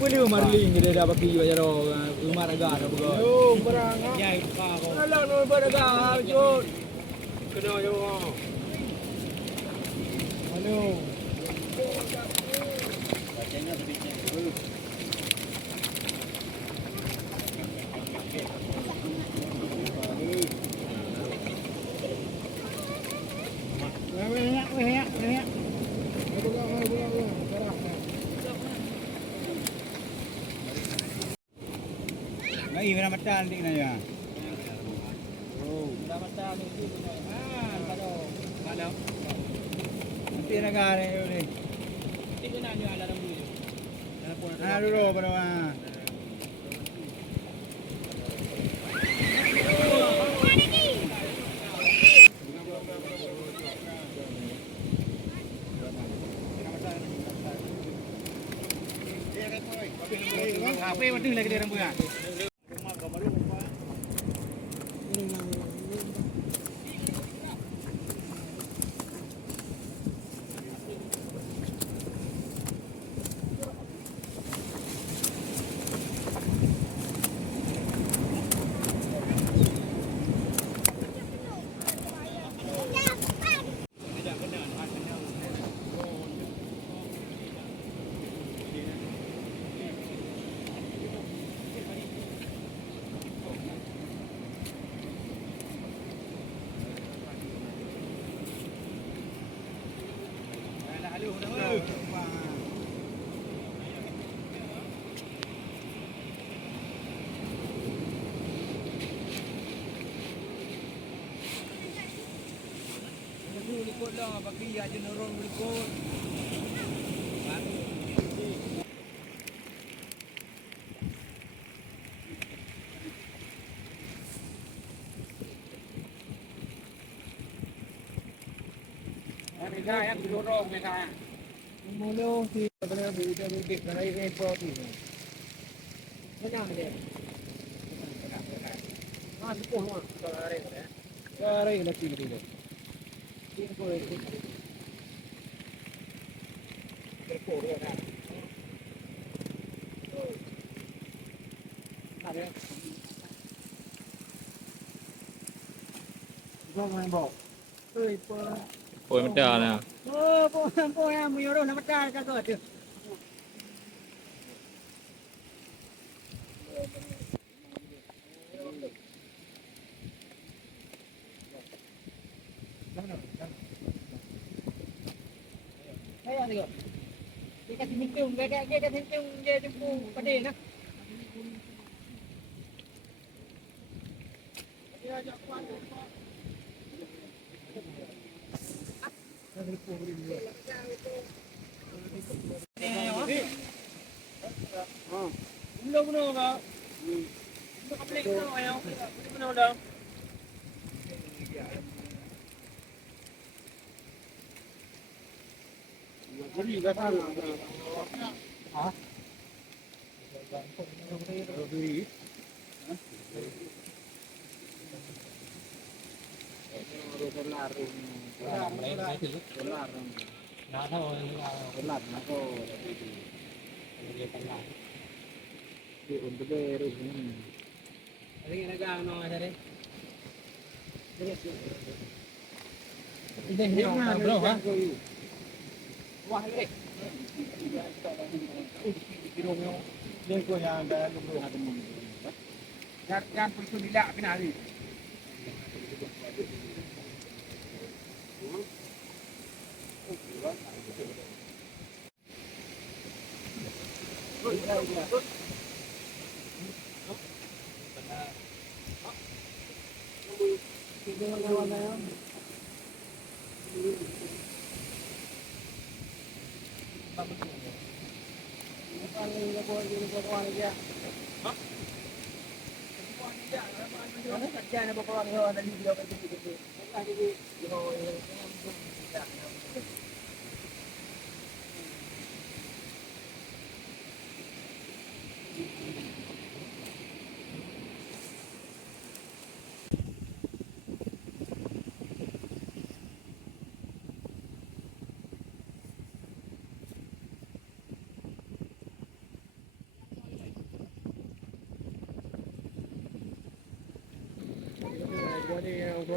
Boleh marling kita dah bagi bajar rumah raga dah betul. Yo barang. Ya pa ko. Alah no baraga jod. Kena yo. Halo. Bacanya sedikit. Weh. Ngai mana matan dik nanya. Oh, mana matan ni tu. Kalau. Nanti negara ni. Ini nanya ala rambu. Dulu pada. Apa yang penting lagi dia rambu ya? Likod lah, bagi aja nurun likod. Mereka yang dorong mereka. Mulu si benar budak budak dari ekor ini. Mana dia? Masuk pun, kare nak pilih dia. Tiempo de Ôi mất trà nè. Cô em nhiều đâu nó mất trà cả rồi. Cái thinh chung cái thinh chung về trong khu có đi nữa. Belum đâu. Komplit đâu ayo. Belum đâu. Jadi dah tahu. Hah? Beri. Dolar. Nah, tahu dolar nak Di untuk beru ini. Ada yang agak no ada deh. Ini mana bro? Wah, ini. Dia ko yang ada dulu ada mun. Jangan perlu dilak kena ni.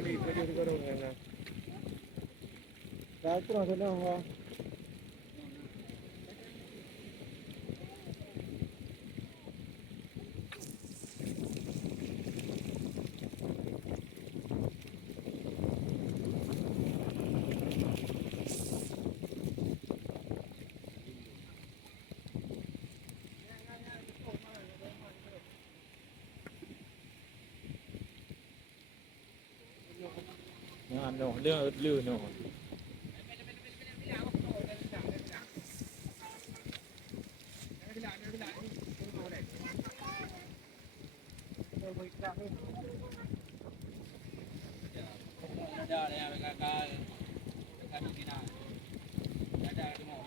lì pwede siguro nga. Dahil ito na ho. Ngàn no, lưa lưa no. Ada yang kakak kakak kita. Ada di mau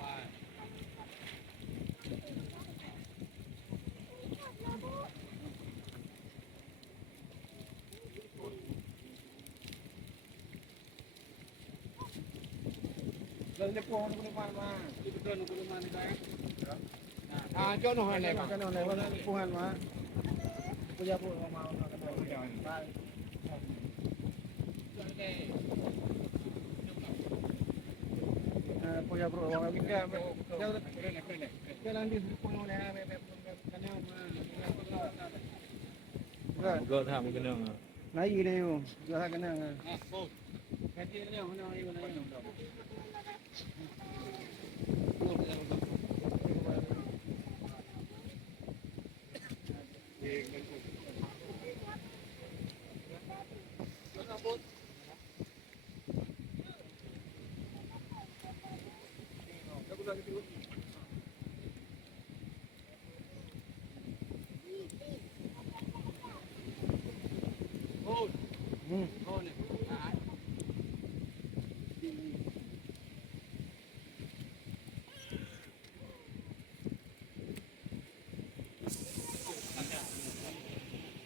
Lần này cô không có mà. Đi bên nó cũng mà đi đấy. À cho nó này cái nó này nó cô ăn mà. Cô ra cô mà cái này rồi. Cô ra cô mà cái cái nanti cô nó này cái nào mà. Gỡ thảm cái đường à. Lấy gì đây không? Ra cái nào. Cô. Cái gì nó không nói này.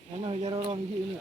Ano jaro orang ini.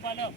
Paano?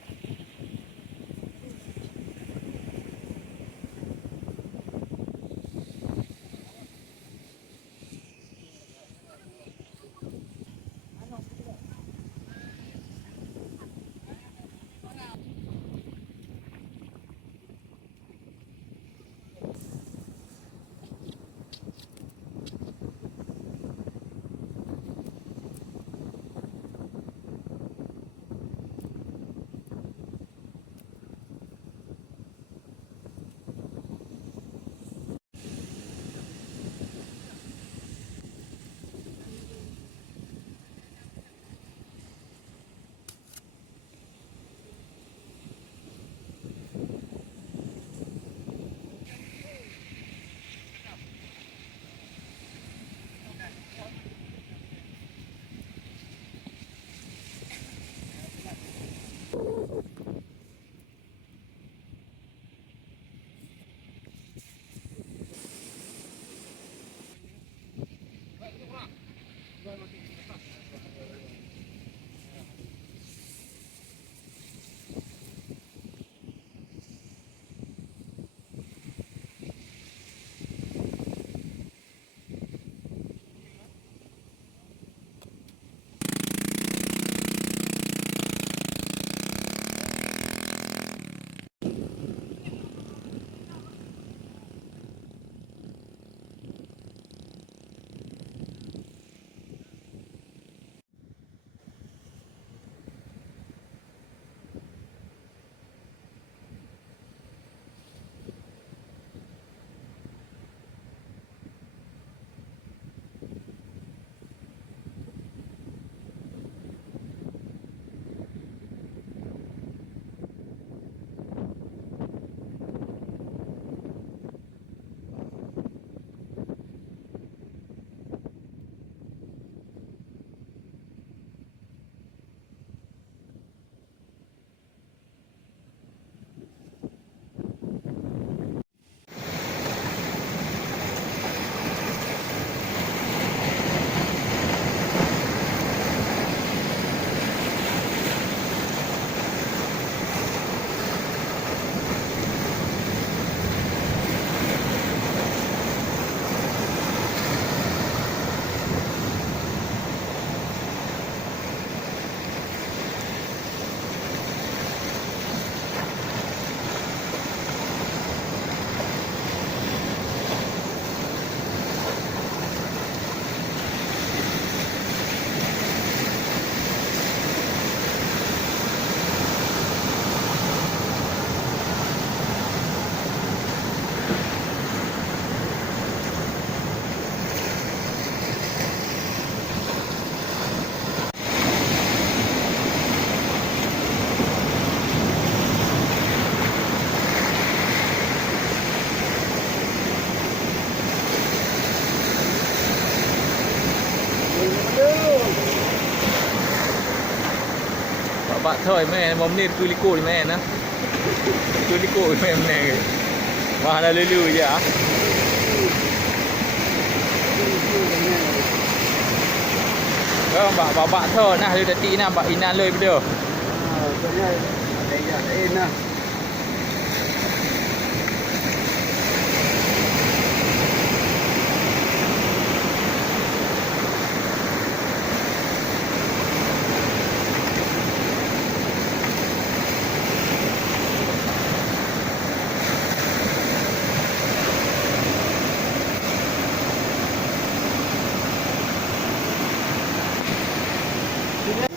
bạ thời mẹ mắm nên cứ lico thì mẹ nó cứ lico thì mẹ này mà là lư lư vậy à bảo bạn thờ nè lưu tí nào bạn in ăn lời bây giờ Cái này đây giờ đây nè.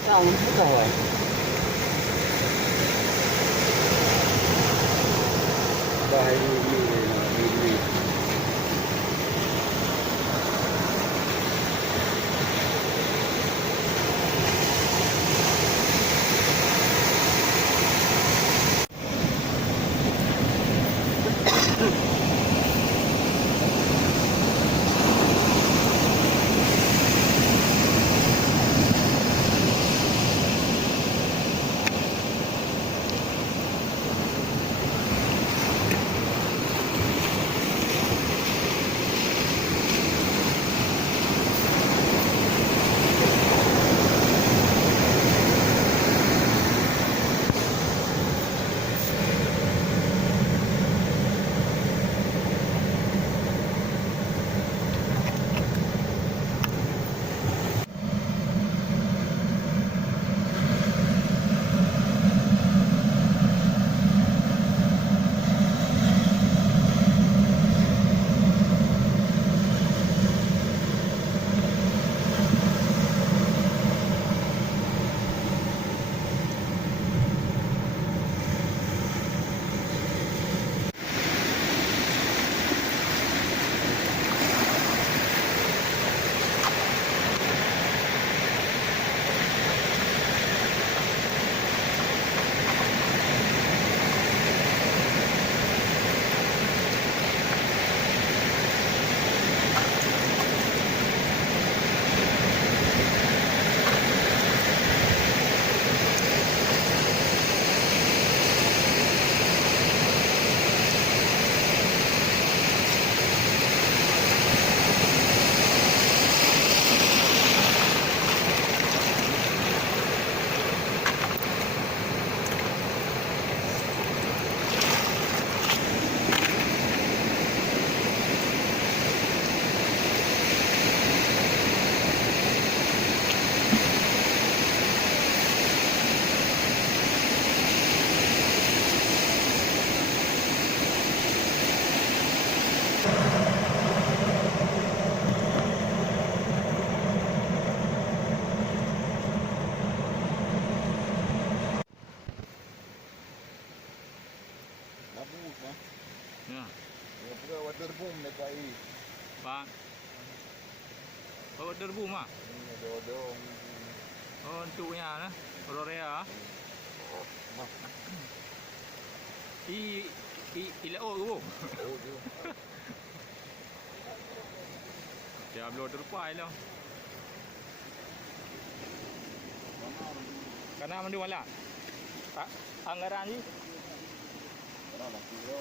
Sao không biết rồi. Đây đi. Water boom na kay. Bang. Order boom ah. Dodong. Oh, untuk nya na. Rorea. Ila oh. Dia upload rupai lah. Karena mandi wala. Anggaran ni. Ano lang kilo.